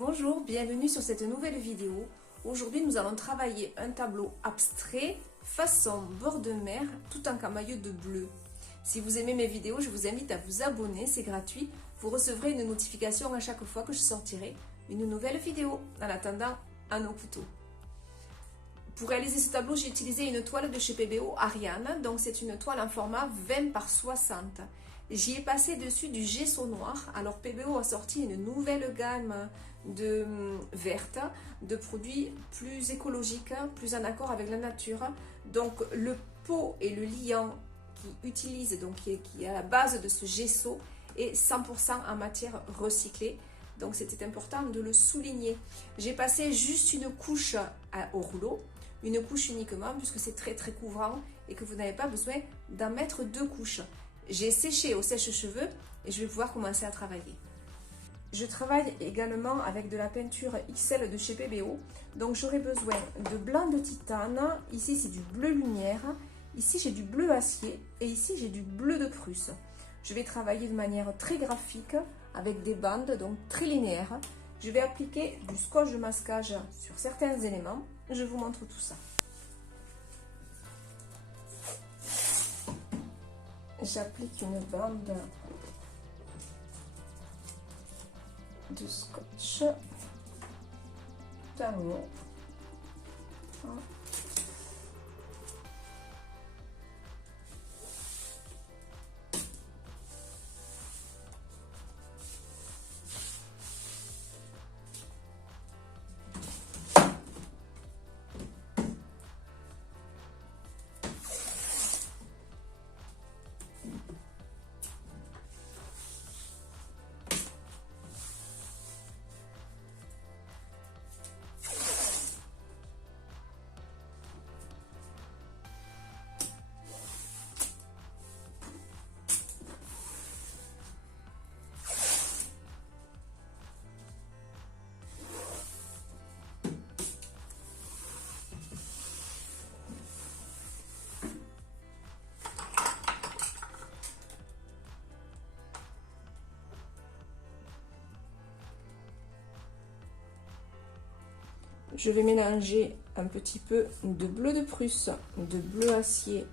Bonjour, bienvenue sur cette nouvelle vidéo. Aujourd'hui, nous allons travailler un tableau abstrait façon bord de mer tout en camailleux de bleu. Si vous aimez mes vidéos, je vous invite à vous abonner, c'est gratuit. Vous recevrez une notification à chaque fois que je sortirai une nouvelle vidéo. En attendant, à nos couteaux. Pour réaliser ce tableau, j'ai utilisé une toile de chez PBO Ariane. Donc c'est une toile en format 20 par 60. J'y ai passé dessus du gesso noir. Alors PBO a sorti une nouvelle gamme de vertes, de produits plus écologiques, plus en accord avec la nature. Donc le pot et le liant qui utilise, donc qui est à la base de ce gesso, est 100% en matière recyclée. Donc c'était important de le souligner. J'ai passé juste une couche au rouleau, une couche uniquement puisque c'est très couvrant et que vous n'avez pas besoin d'en mettre deux couches. J'ai séché au sèche-cheveux et je vais pouvoir commencer à travailler. Je travaille également avec de la peinture XL de chez PBO. Donc j'aurai besoin de blanc de titane. Ici c'est du bleu lumière. Ici j'ai du bleu acier. Et ici j'ai du bleu de Prusse. Je vais travailler de manière très graphique avec des bandes, donc très linéaires. Je vais appliquer du scotch de masquage sur certains éléments. Je vous montre tout ça. J'applique une bande de scotch talon. Je vais mélanger un petit peu de bleu de Prusse, de bleu acier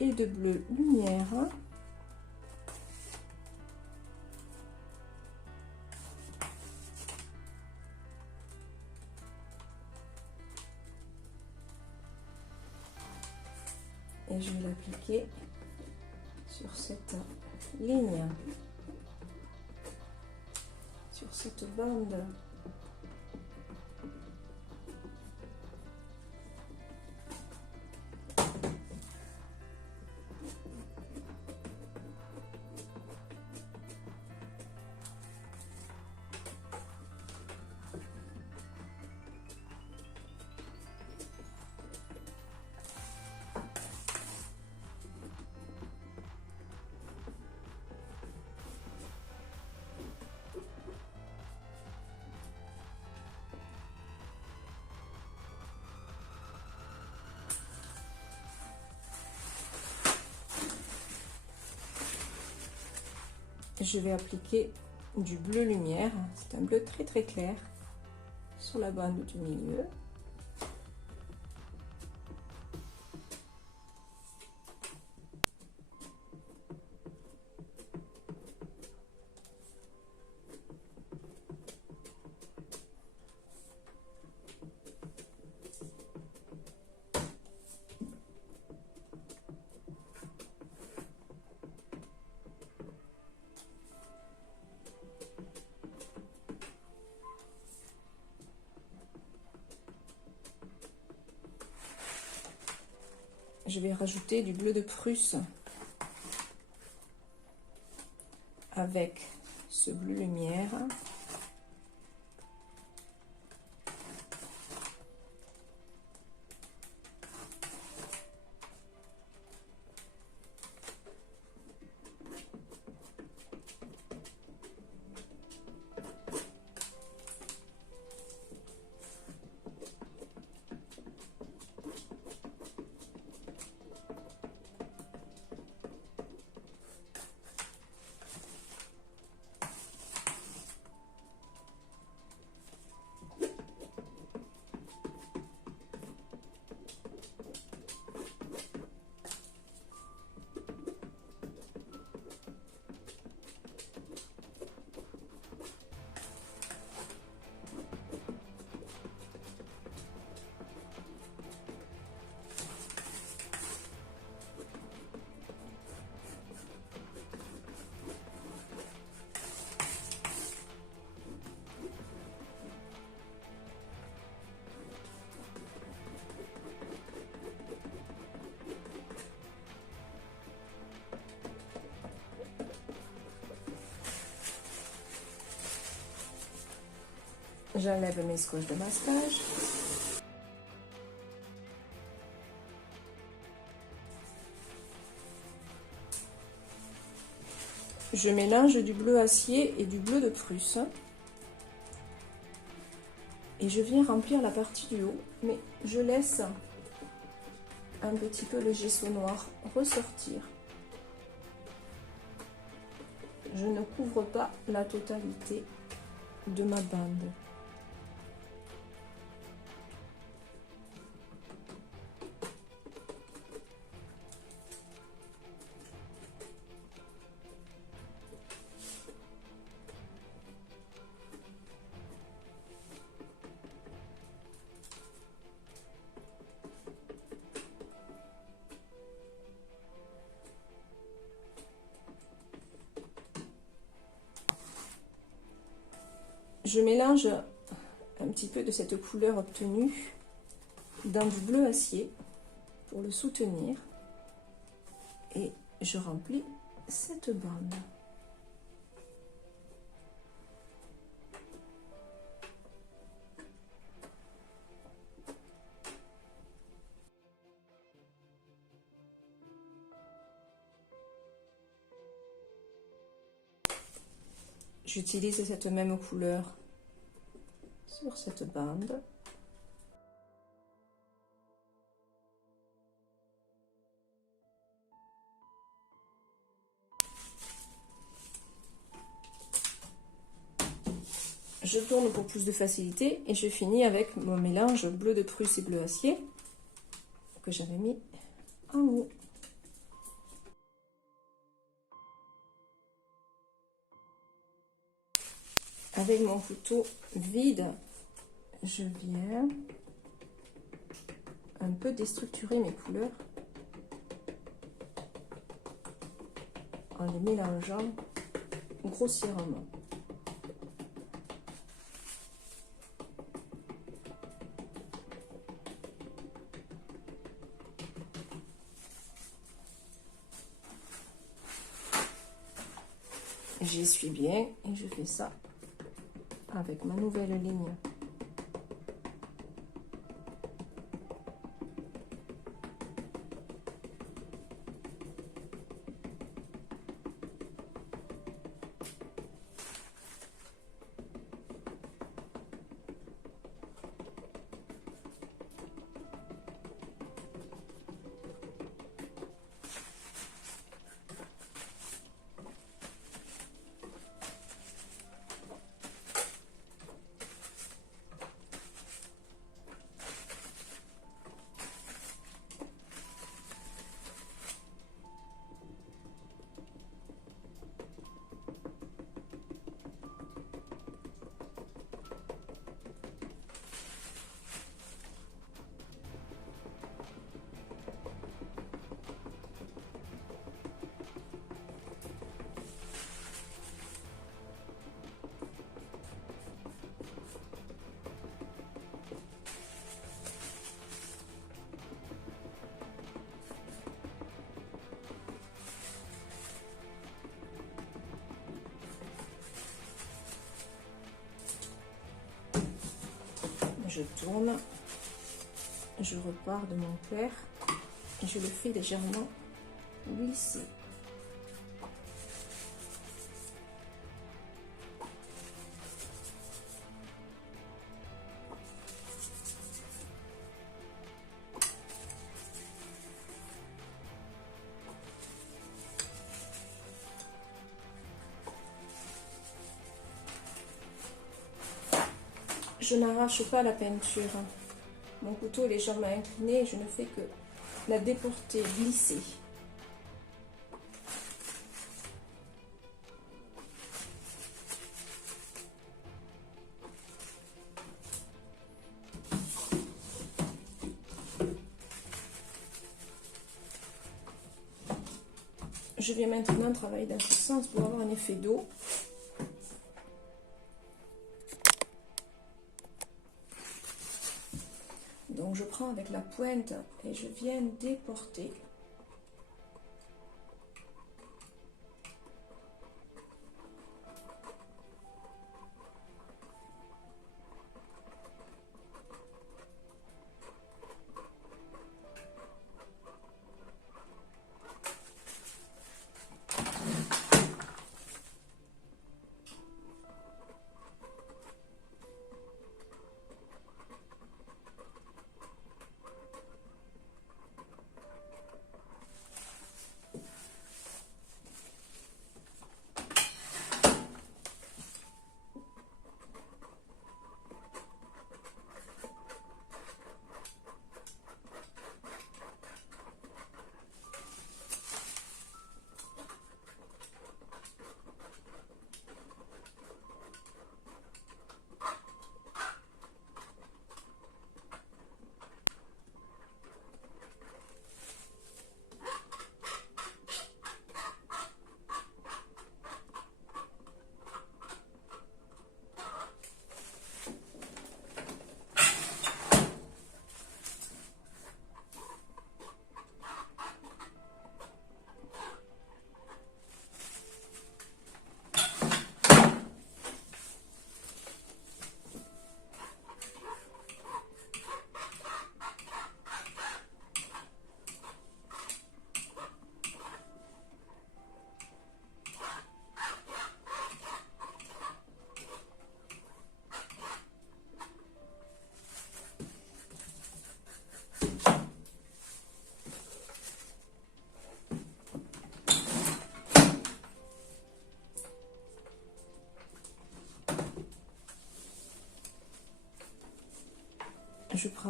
et de bleu lumière. Et je vais l'appliquer sur cette ligne, sur cette bande. Je vais appliquer du bleu lumière, c'est un bleu très clair, sur la bande du milieu. Je vais rajouter du bleu de Prusse avec ce bleu lumière. J'enlève mes scotch de masquage. Je mélange du bleu acier et du bleu de Prusse. Et je viens remplir la partie du haut, mais je laisse un petit peu le gesso noir ressortir. Je ne couvre pas la totalité de ma bande. Je mélange un petit peu de cette couleur obtenue dans du bleu acier pour le soutenir et je remplis cette bande. J'utilise cette même couleur sur cette bande. Je tourne pour plus de facilité et je finis avec mon mélange bleu de Prusse et bleu acier que j'avais mis en haut. Avec mon couteau vide, je viens un peu déstructurer mes couleurs en les mélangeant grossièrement. J'essuie bien et je fais ça avec ma nouvelle ligne. Je tourne, je repars de mon clair et je le fais légèrement glisser. Je n'arrache pas la peinture. Mon couteau est légèrement incliné et je ne fais que la déporter, glisser. Je vais maintenant travailler dans ce sens pour avoir un effet d'eau. Donc je prends avec la pointe et je viens déporter.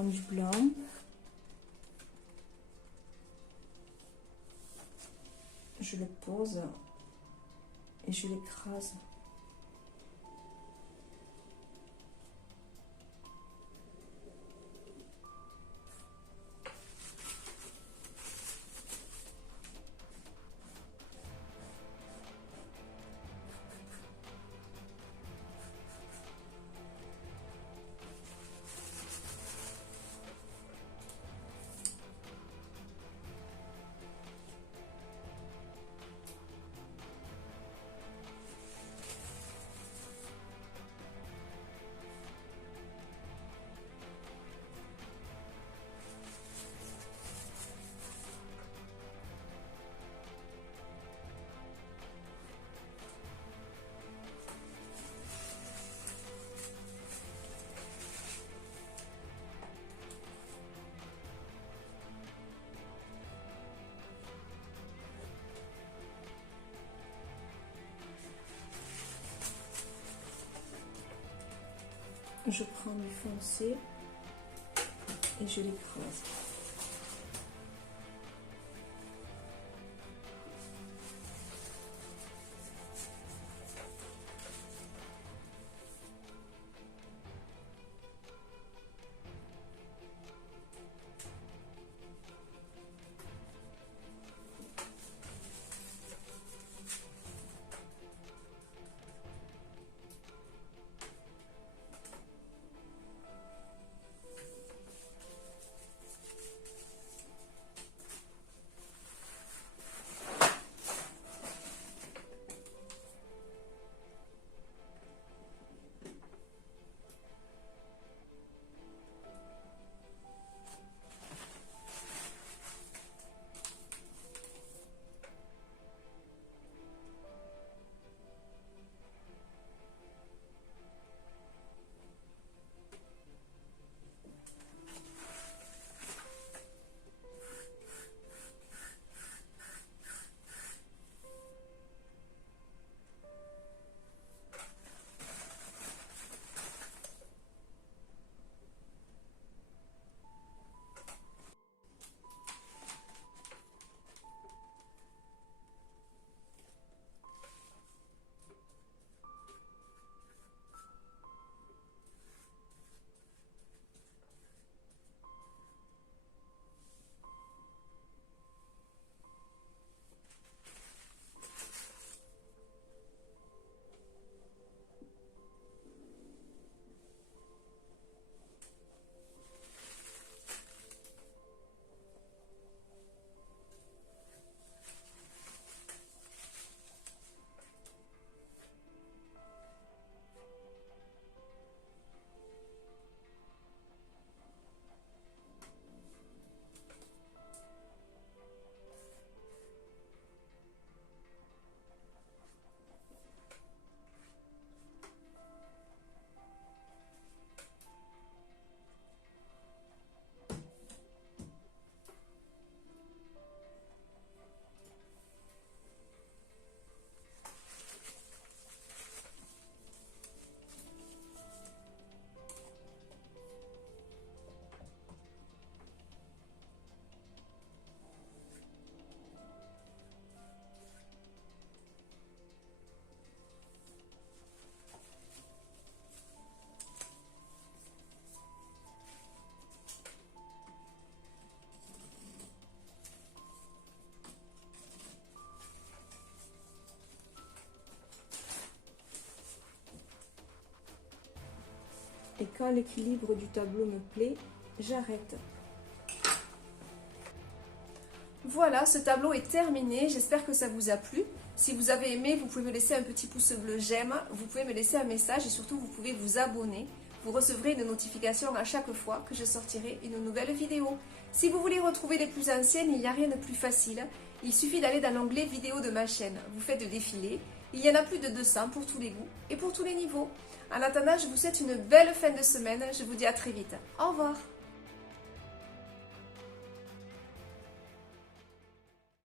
prends du blanc. Je le pose et je l'écrase. Je prends du foncé et je l'écrase. Et quand l'équilibre du tableau me plaît, j'arrête. Voilà, ce tableau est terminé. J'espère que ça vous a plu. Si vous avez aimé, vous pouvez me laisser un petit pouce bleu j'aime. Vous pouvez me laisser un message et surtout, vous pouvez vous abonner. Vous recevrez une notification à chaque fois que je sortirai une nouvelle vidéo. Si vous voulez retrouver les plus anciennes, il n'y a rien de plus facile. Il suffit d'aller dans l'onglet vidéo de ma chaîne. Vous faites défiler. Il y en a plus de 200 pour tous les goûts et pour tous les niveaux. En attendant, je vous souhaite une belle fin de semaine. Je vous dis à très vite. Au revoir.